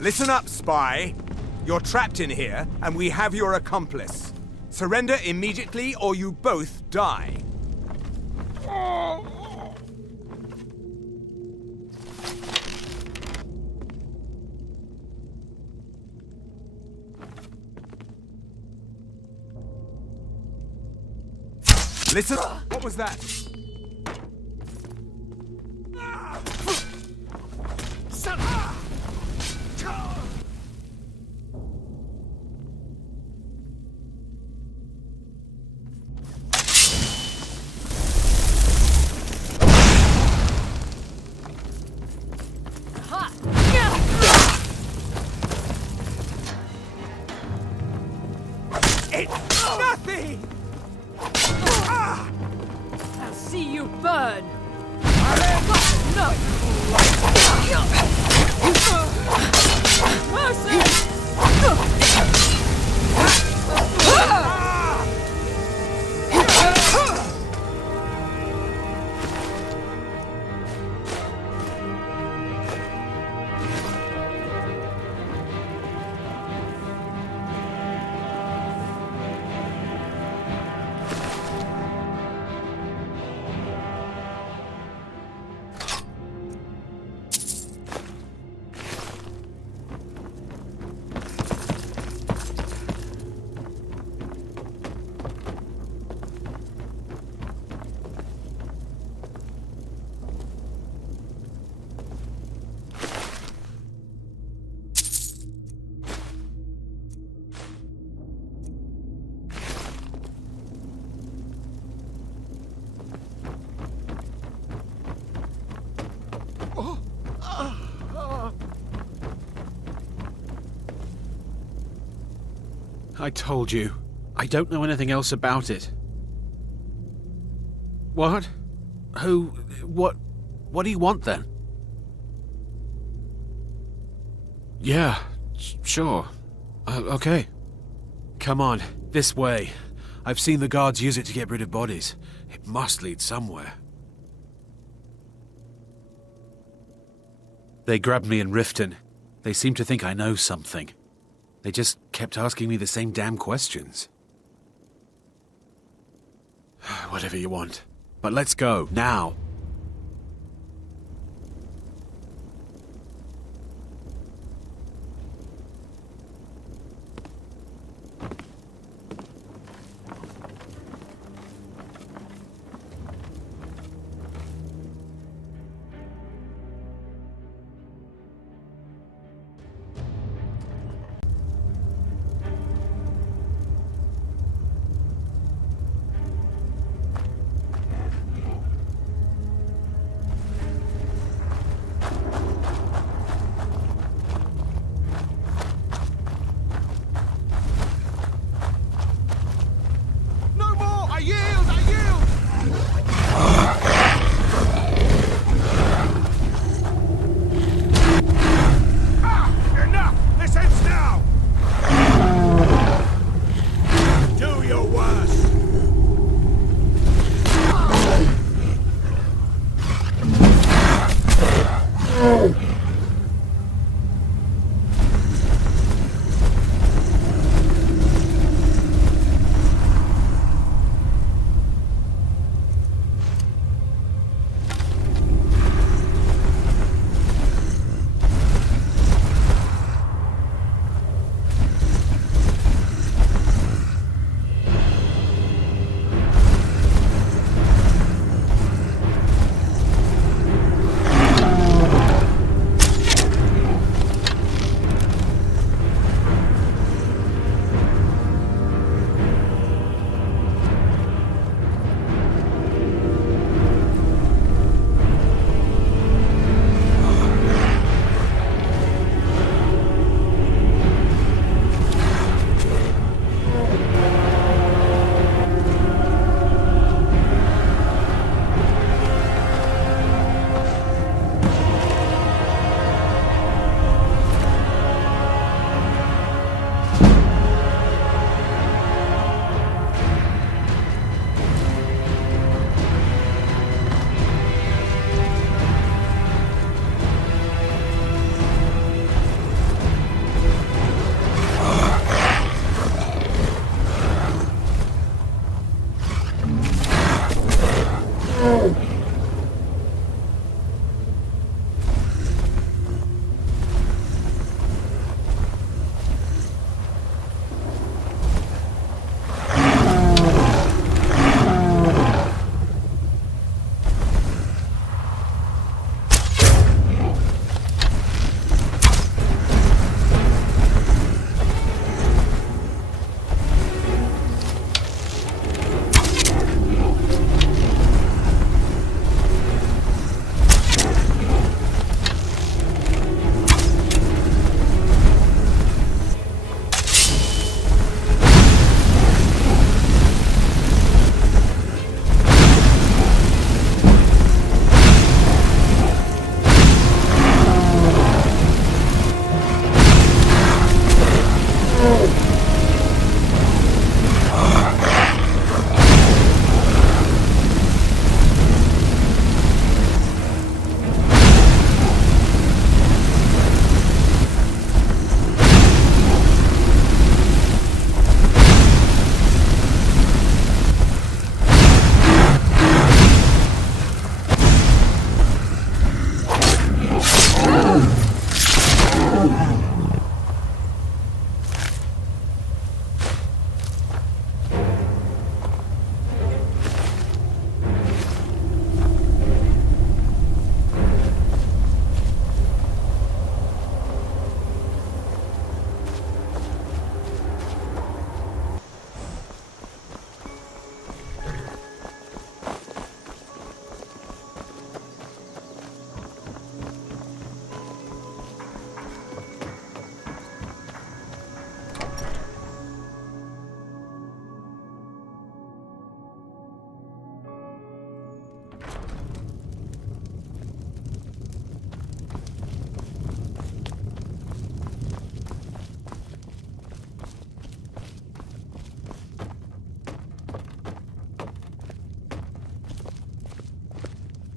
Listen up, spy. You're trapped in here, and we have your accomplice. Surrender immediately, or you both die. Listen. What was that? It's nothing! I'll see you burn! No! Mercy! I told you. I don't know anything else about it. What? Who? What do you want then? Yeah, sure. Okay. Come on, this way. I've seen the guards use it to get rid of bodies. It must lead somewhere. They grabbed me in Riften. They seem to think I know something. They just kept asking me the same damn questions. Whatever you want. But let's go, now.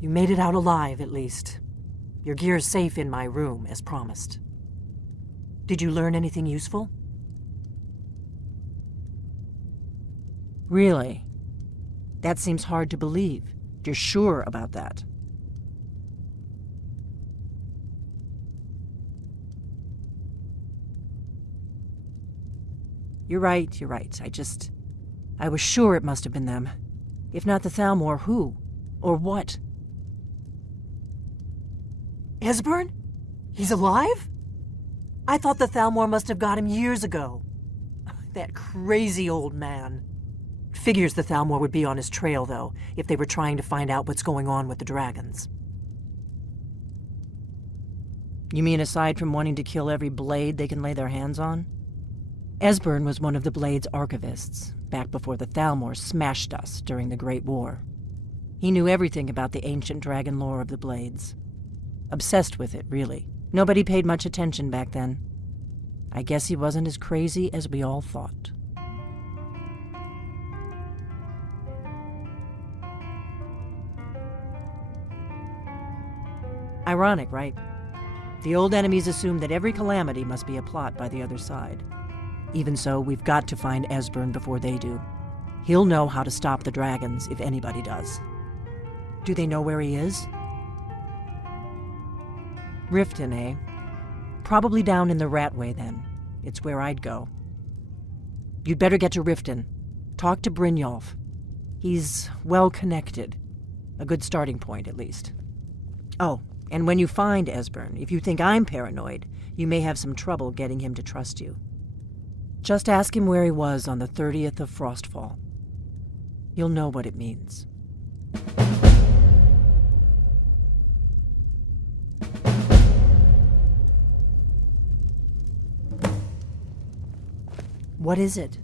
You made it out alive, at least. Your gear's safe in my room, as promised. Did you learn anything useful? Really? That seems hard to believe. You're sure about that? You're right. I was sure it must have been them. If not the Thalmor, who? Or what? Esbern? He's alive? I thought the Thalmor must have got him years ago. That crazy old man. Figures the Thalmor would be on his trail, though, if they were trying to find out what's going on with the dragons. You mean aside from wanting to kill every blade they can lay their hands on? Esbern was one of the Blade's archivists, back before the Thalmor smashed us during the Great War. He knew everything about the ancient dragon lore of the Blades. Obsessed with it, really. Nobody paid much attention back then. I guess he wasn't as crazy as we all thought. Ironic, right? The old enemies assume that every calamity must be a plot by the other side. Even so, we've got to find Esbern before they do. He'll know how to stop the dragons, if anybody does. Do they know where he is? Riften, eh? Probably down in the Ratway, then. It's where I'd go. You'd better get to Riften. Talk to Brynjolf. He's well-connected. A good starting point, at least. Oh, and when you find Esbern, if you think I'm paranoid, you may have some trouble getting him to trust you. Just ask him where he was on the 30th of Frostfall. You'll know what it means. What is it?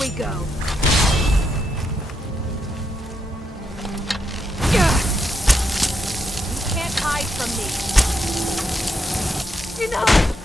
we go. You can't hide from me. Enough!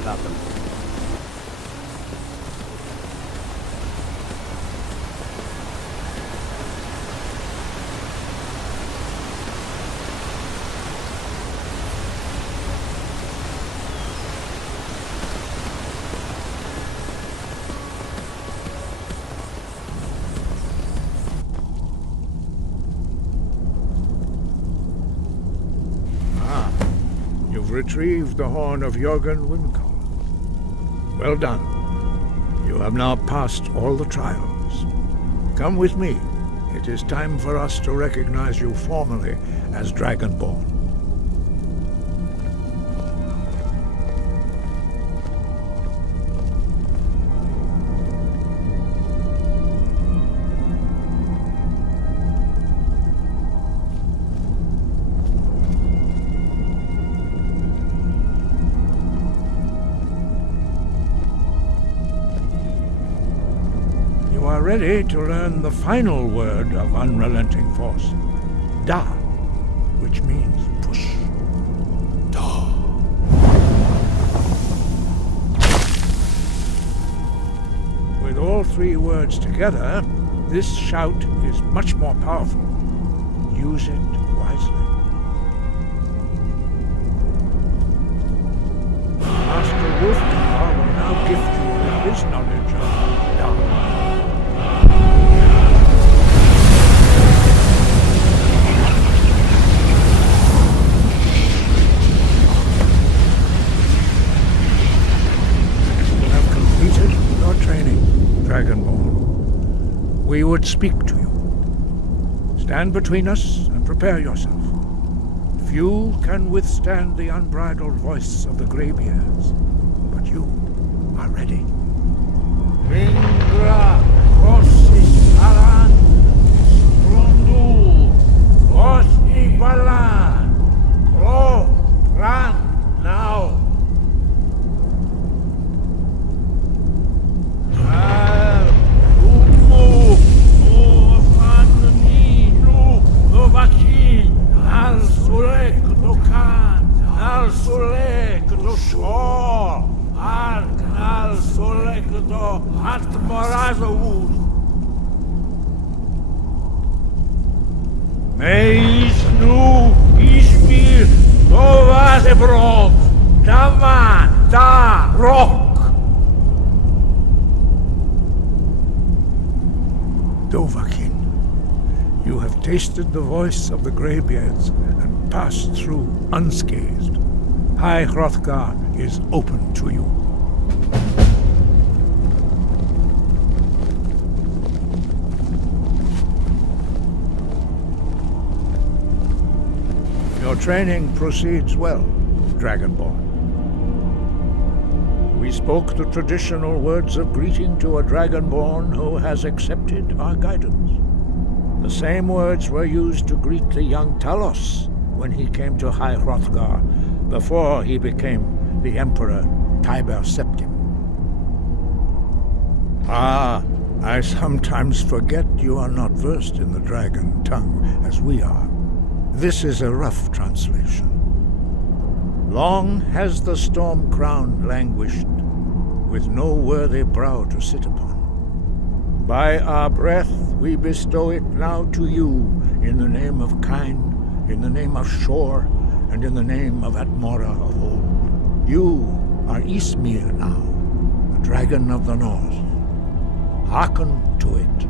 About them. You've retrieved the horn of Jürgen Wimkel. Well done. You have now passed all the trials. Come with me. It is time for us to recognize you formally as Dragonborn. You are ready to learn the final word of unrelenting force. Da, which means push. Da. With all three words together, this shout is much more powerful. Use it wisely. Master Wolfgar will now gift you with his knowledge of Da. Dragonborn, we would speak to you. Stand between us and prepare yourself. Few can withstand the unbridled voice of the Greybeards, but you are ready. Ringra, Rossi, Alan, Strondu, Rossi, Balan, Klo, Ran, now. Meis nu Ismir Dovazebrov Daman Da Rock Dovahkiin, you have tasted the voice of the Greybeards and passed through unscathed. High Hrothgar is open to you. Your training proceeds well, Dragonborn. We spoke the traditional words of greeting to a Dragonborn who has accepted our guidance. The same words were used to greet the young Talos when he came to High Hrothgar before he became the Emperor Tiber Septim. Ah, I sometimes forget you are not versed in the dragon tongue as we are. This is a rough translation. Long has the storm crown languished, with no worthy brow to sit upon. By our breath we bestow it now to you, in the name of Kine, in the name of Shor, and in the name of Atmora of old. You are Ismir now, the dragon of the north. Hearken to it.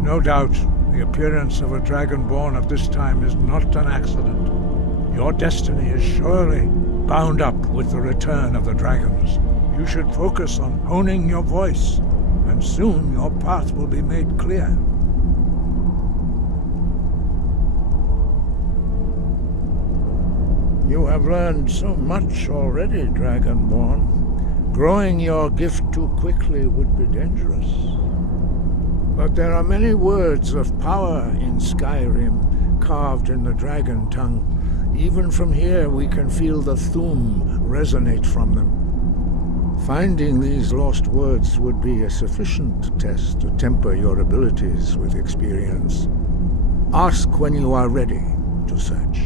No doubt, the appearance of a dragonborn at this time is not an accident. Your destiny is surely bound up with the return of the dragons. You should focus on honing your voice, and soon your path will be made clear. You have learned so much already, Dragonborn. Growing your gift too quickly would be dangerous. But there are many words of power in Skyrim, carved in the dragon tongue. Even from here we can feel the Thu'um resonate from them. Finding these lost words would be a sufficient test to temper your abilities with experience. Ask when you are ready to search.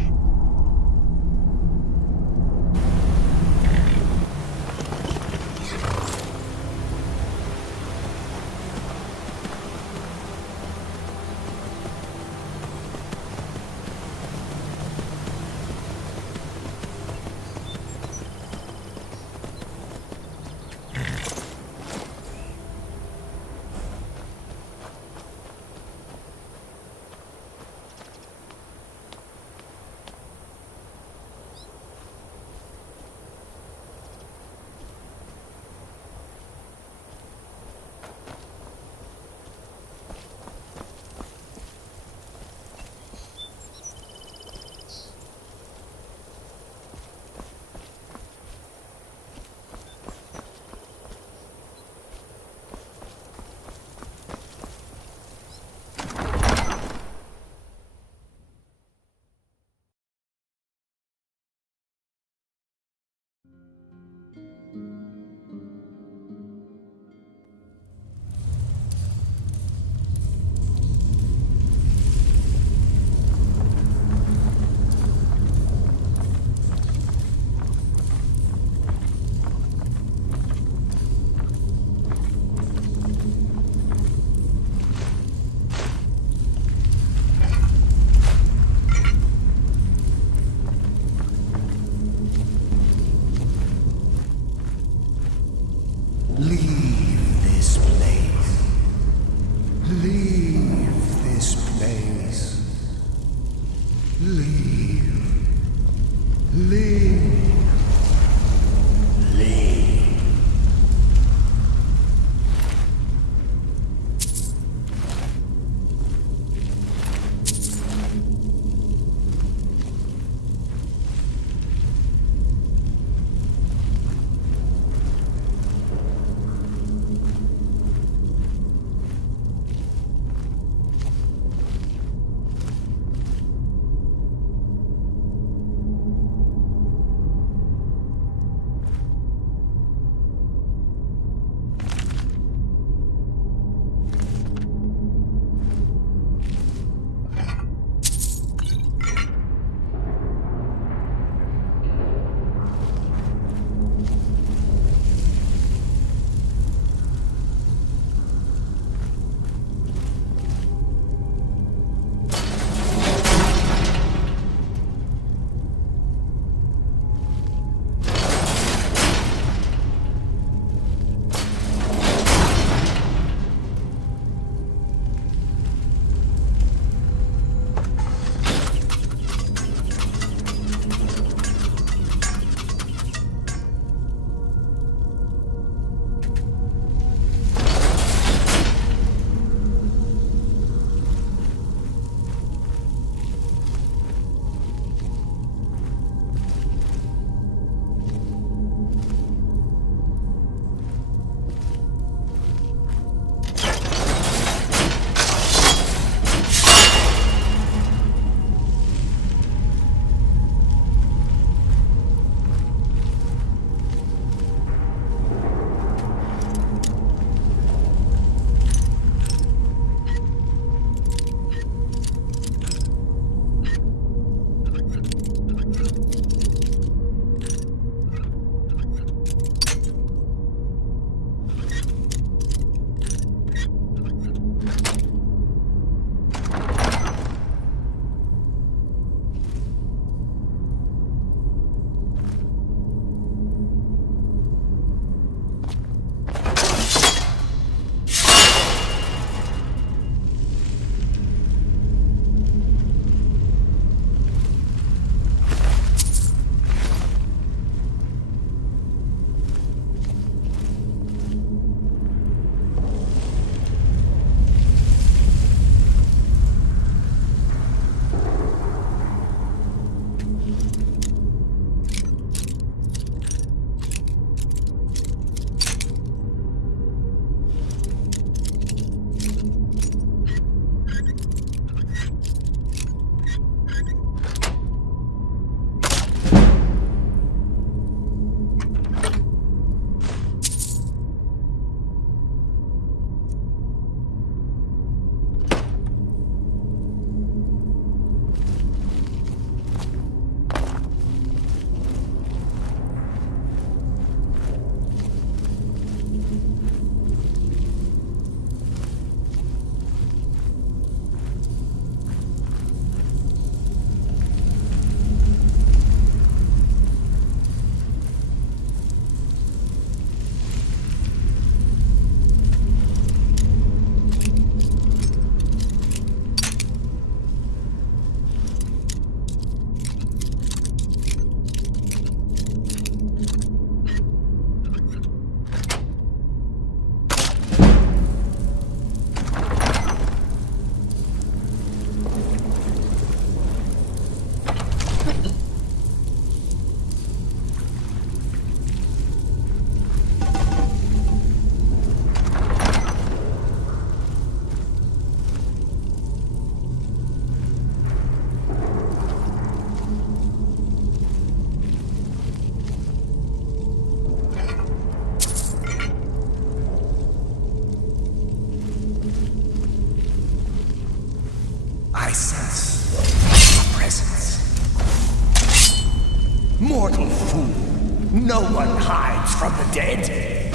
No one hides from the dead.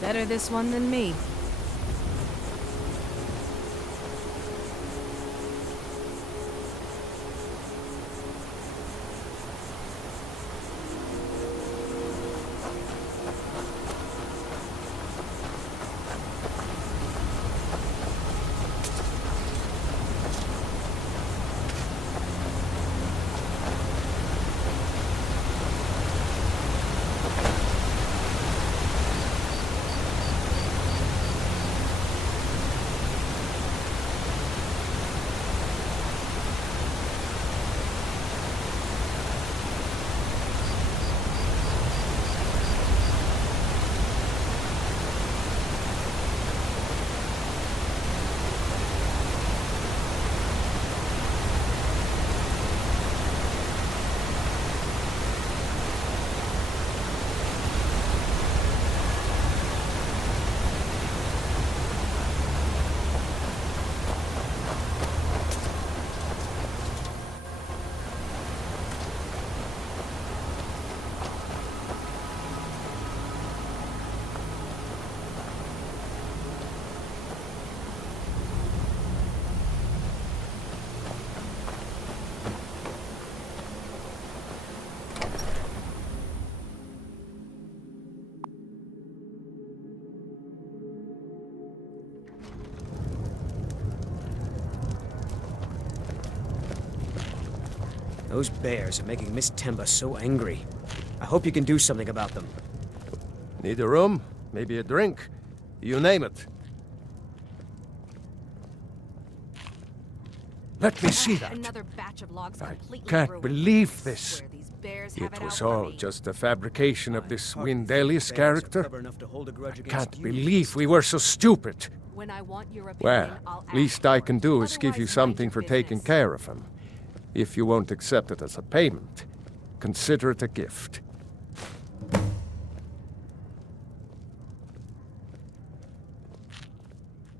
Better this one than me. Those bears are making Miss Temba so angry. I hope you can do something about them. Need a room? Maybe a drink? You name it. Let me see that. Another batch of logs I completely can't ruined. believe this. Swear these bears have It it was out for all me. just a fabrication of this Hardly think Windelius bears are character. clever enough to hold a grudge against Can't you. believe we were so stupid. When I want your opinion, Well, I'll ask least I for can it. do is give you Otherwise, something mind for your taking business. care of him. If you won't accept it as a payment, consider it a gift.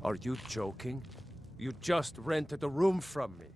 Are you joking? You just rented a room from me.